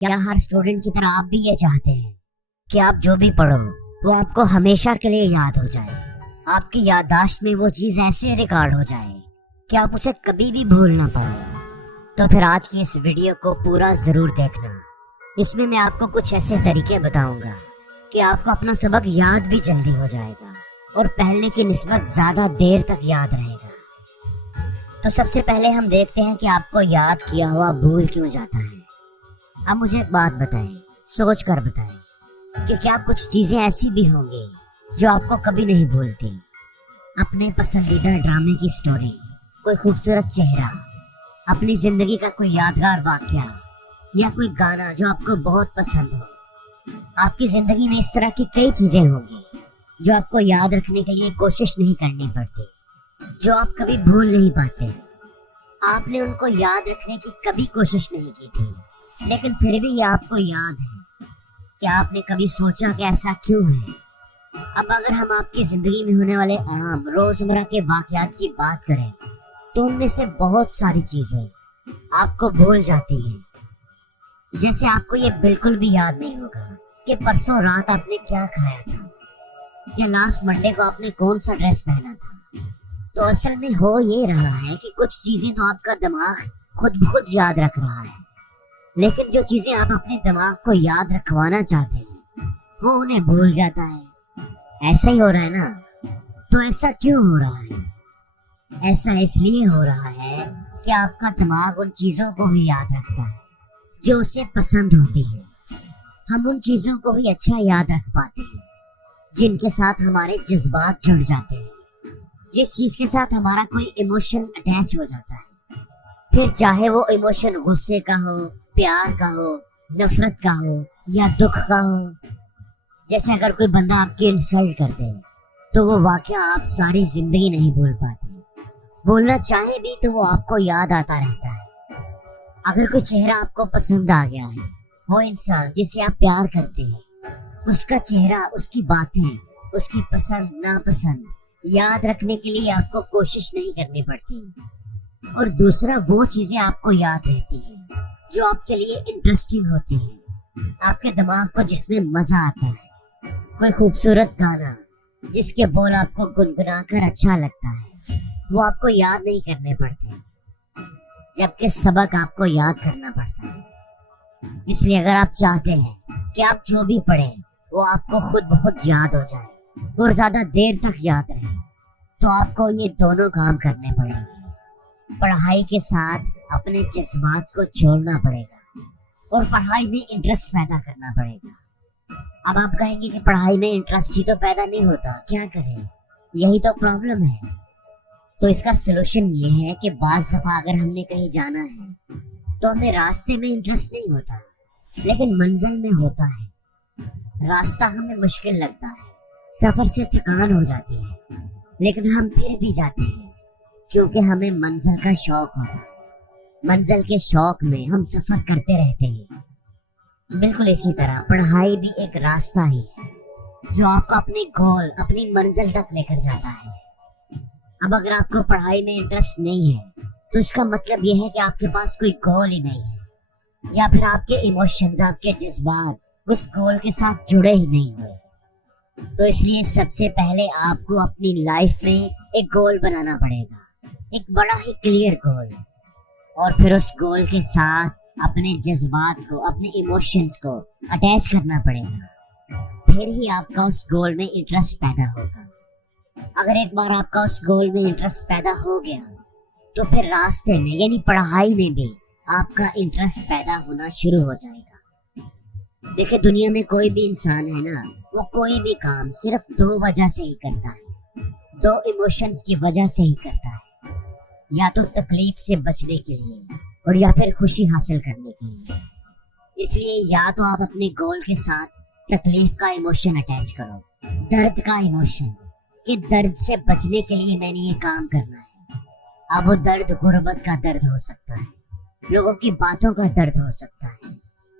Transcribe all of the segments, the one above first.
کیا ہر اسٹوڈنٹ کی طرح آپ بھی یہ چاہتے ہیں کہ آپ جو بھی پڑھو وہ آپ کو ہمیشہ کے لیے یاد ہو جائے، آپ کی یادداشت میں وہ چیز ایسے ریکارڈ ہو جائے کہ آپ اسے کبھی بھی بھول نہ پاؤ؟ تو پھر آج کی اس ویڈیو کو پورا ضرور دیکھنا۔ اس میں آپ کو کچھ ایسے طریقے بتاؤں گا کہ آپ کو اپنا سبق یاد بھی جلدی ہو جائے گا اور پہلے کی نسبت زیادہ دیر تک یاد رہے گا۔ تو سب سے پہلے ہم دیکھتے ہیں کہ آپ کو یاد کیا ہوا بھول کیوں جاتا ہے۔ اب مجھے ایک بات بتائیں، سوچ کر بتائیں کہ کیا کچھ چیزیں ایسی بھی ہوں گی جو آپ کو کبھی نہیں بھولتی؟ اپنے پسندیدہ ڈرامے کی سٹوری، کوئی خوبصورت چہرہ، اپنی زندگی کا کوئی یادگار واقعہ یا کوئی گانا جو آپ کو بہت پسند ہو۔ آپ کی زندگی میں اس طرح کی کئی چیزیں ہوں گی جو آپ کو یاد رکھنے کے لیے کوشش نہیں کرنی پڑتی، جو آپ کبھی بھول نہیں پاتے۔ آپ نے ان کو یاد رکھنے کی کبھی کوشش نہیں کی تھی، لیکن پھر بھی یہ آپ کو یاد ہے۔ کیا آپ نے کبھی سوچا کہ ایسا کیوں ہے؟ اب اگر ہم آپ کی زندگی میں ہونے والے عام روزمرہ کے واقعات کی بات کریں تو ان میں سے بہت ساری چیزیں آپ کو بھول جاتی ہیں۔ جیسے آپ کو یہ بالکل بھی یاد نہیں ہوگا کہ پرسوں رات آپ نے کیا کھایا تھا یا لاسٹ منڈے کو آپ نے کون سا ڈریس پہنا تھا۔ تو اصل میں ہو یہ رہا ہے کہ کچھ چیزیں تو آپ کا دماغ خود بخود یاد رکھ رہا ہے، لیکن جو چیزیں آپ اپنے دماغ کو یاد رکھوانا چاہتے ہیں وہ انہیں بھول جاتا ہے۔ ایسا ہی ہو رہا ہے نا؟ تو ایسا کیوں ہو رہا ہے؟ ایسا اس لیے ہو رہا ہے کہ آپ کا دماغ ان چیزوں کو ہی یاد رکھتا ہے جو اسے پسند ہوتی ہے۔ ہم ان چیزوں کو ہی اچھا یاد رکھ پاتے ہیں جن کے ساتھ ہمارے جذبات جڑ جاتے ہیں، جس چیز کے ساتھ ہمارا کوئی ایموشن اٹیچ ہو جاتا ہے، پھر چاہے وہ ایموشن غصے کا ہو، پیار کا ہو، نفرت کا ہو یا دکھ کا ہو۔ جیسے اگر کوئی بندہ آپ کی انسلٹ کرتے ہیں تو وہ واقعہ آپ ساری زندگی نہیں بھول پاتے، بولنا چاہے بھی تو وہ آپ کو یاد آتا رہتا ہے۔ اگر کوئی چہرہ آپ کو پسند آ گیا ہے، وہ انسان جسے آپ پیار کرتے ہیں، اس کا چہرہ، اس کی باتیں، اس کی پسند ناپسند یاد رکھنے کے لیے آپ کو کوشش نہیں کرنی پڑتی، اور دوسرا وہ چیزیں آپ کو یاد رہتی ہیں جو آپ کے لیے انٹرسٹنگ ہوتی ہیں، آپ کے دماغ کو جس میں مزہ آتا ہے۔ کوئی خوبصورت گانا جس کے بول آپ کو گنگنا کر اچھا لگتا ہے، وہ آپ کو یاد نہیں کرنے پڑتے، جبکہ سبق آپ کو یاد کرنا پڑتا ہے۔ اس لیے اگر آپ چاہتے ہیں کہ آپ جو بھی پڑھیں وہ آپ کو خود بخود یاد ہو جائے اور زیادہ دیر تک یاد رہے، تو آپ کو یہ دونوں کام کرنے پڑیں گے۔ پڑھائی کے ساتھ اپنے جذبات کو جوڑنا پڑے گا اور پڑھائی میں انٹرسٹ پیدا کرنا پڑے گا۔ اب آپ کہیں گے کہ پڑھائی میں انٹرسٹ ہی تو پیدا نہیں ہوتا، کیا کریں؟ یہی تو پرابلم ہے۔ تو اس کا سلوشن یہ ہے کہ بعض دفعہ اگر ہم نے کہیں جانا ہے تو ہمیں راستے میں انٹرسٹ نہیں ہوتا، لیکن منزل میں ہوتا ہے۔ راستہ ہمیں مشکل لگتا ہے، سفر سے تھکان ہو جاتی ہے، لیکن ہم پھر بھی جاتے ہیں کیونکہ ہمیں منزل کا شوق ہوتا ہے۔ منزل کے شوق میں ہم سفر کرتے رہتے ہیں۔ بالکل اسی طرح پڑھائی بھی ایک راستہ ہی ہے جو آپ کو اپنے گول، اپنی منزل تک لے کر جاتا ہے۔ اب اگر آپ کو پڑھائی میں انٹرسٹ نہیں ہے تو اس کا مطلب یہ ہے کہ آپ کے پاس کوئی گول ہی نہیں ہے، یا پھر آپ کے ایموشنز، آپ کے جذبات اس گول کے ساتھ جڑے ہی نہیں ہوئے۔ تو اس لیے سب سے پہلے آپ کو اپنی لائف میں ایک گول بنانا پڑے گا، ایک بڑا ہی کلیئر گول، اور پھر اس گول کے ساتھ اپنے جذبات کو، اپنے ایموشنز کو اٹیچ کرنا پڑے گا، پھر ہی آپ کا اس گول میں انٹرسٹ پیدا ہوگا۔ اگر ایک بار آپ کا اس گول میں انٹرسٹ پیدا ہو گیا تو پھر راستے میں یعنی پڑھائی میں بھی آپ کا انٹرسٹ پیدا ہونا شروع ہو جائے گا۔ دیکھیں، دنیا میں کوئی بھی انسان ہے نا، وہ کوئی بھی کام صرف دو وجہ سے ہی کرتا ہے، دو ایموشنز کی وجہ سے ہی کرتا ہے، یا تو تکلیف سے بچنے کے لیے اور یا پھر خوشی حاصل کرنے کے لیے۔ اس لیے یا تو آپ اپنے گول کے ساتھ تکلیف کا ایموشن اٹیچ کرو، درد کا ایموشن، کہ درد سے بچنے کے لیے میں نے یہ کام کرنا ہے۔ اب وہ درد غربت کا درد ہو سکتا ہے، لوگوں کی باتوں کا درد ہو سکتا ہے،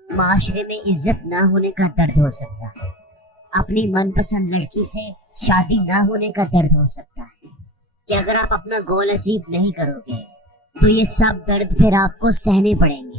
معاشرے میں عزت نہ ہونے کا درد ہو سکتا ہے، اپنی من پسند لڑکی سے شادی نہ ہونے کا درد ہو سکتا ہے، کہ اگر آپ اپنا گول اچیو نہیں کرو گے تو یہ سب درد پھر آپ کو سہنے پڑیں گے۔